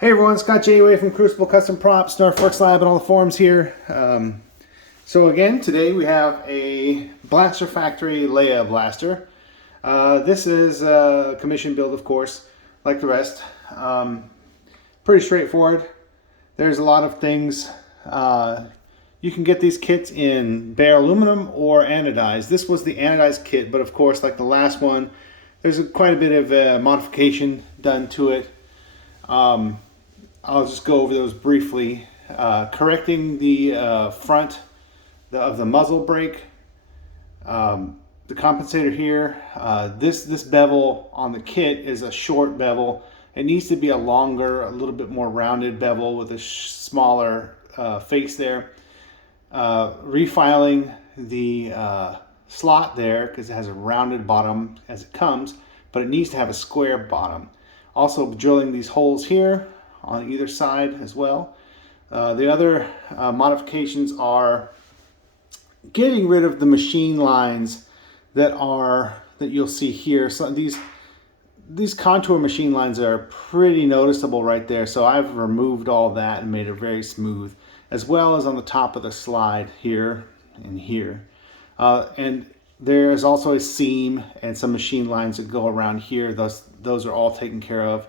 Hey everyone, Scott J. from Crucible Custom Props, Nerfworks Lab, and all the forums here. So again, today we have a Blaster Factory Leia blaster. This is a commission build, of course, like the rest. Pretty straightforward. There's a lot of things. You can get these kits in bare aluminum or anodized. This was the anodized kit, but of course, like the last one, there's quite a bit of modification done to it. I'll just go over those briefly. Correcting the front of the muzzle brake, the compensator here. This bevel on the kit is a short bevel. It needs to be a longer, a little bit more rounded bevel with a smaller face there. Refiling the slot there because it has a rounded bottom as it comes, but it needs to have a square bottom. Also drilling these holes here on either side as well. The other modifications are getting rid of the machine lines that you'll see here. So these contour machine lines are pretty noticeable right there. So I've removed all that and made it very smooth, as well as on the top of the slide here and here. And there is also a seam and some machine lines that go around here. Those are all taken care of.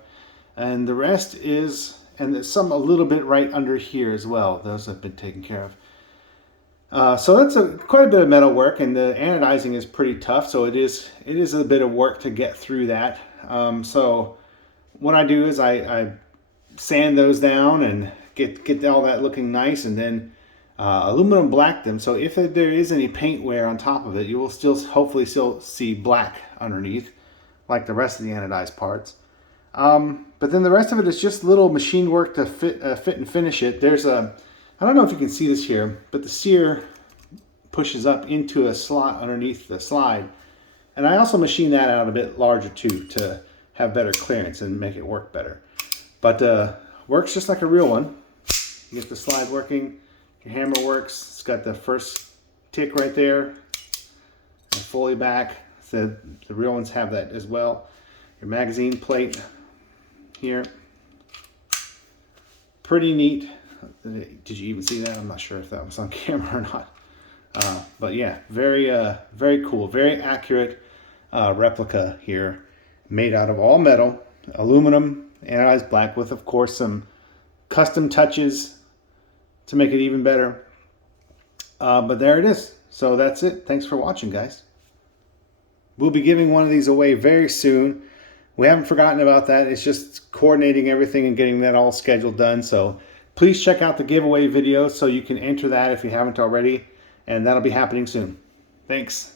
And the rest is, and there's some a little bit right under here as well. Those have been taken care of. So that's quite a bit of metal work, and the anodizing is pretty tough. So it is a bit of work to get through that. So what I do is I sand those down and get all that looking nice, and then aluminum black them. So if there is any paint wear on top of it, you will hopefully still see black underneath, like the rest of the anodized parts. But then the rest of it is just little machine work to fit and finish it. There's I don't know if you can see this here, but the sear pushes up into a slot underneath the slide. And I also machine that out a bit larger too to have better clearance and make it work better. But works just like a real one. You get the slide working, your hammer works. It's got the first tick right there, and fully back. So the real ones have that as well. Your magazine plate here, pretty neat. Did you even see that? I'm not sure if that was on camera or not. But yeah, very cool, very accurate replica here, made out of all metal, aluminum, anodized black, with of course some custom touches to make it even better. But there it is. So that's it. Thanks for watching, guys. We'll be giving one of these away very soon. We haven't forgotten about that. It's just coordinating everything and getting that all scheduled done. So please check out the giveaway video so you can enter that if you haven't already. And that'll be happening soon. Thanks.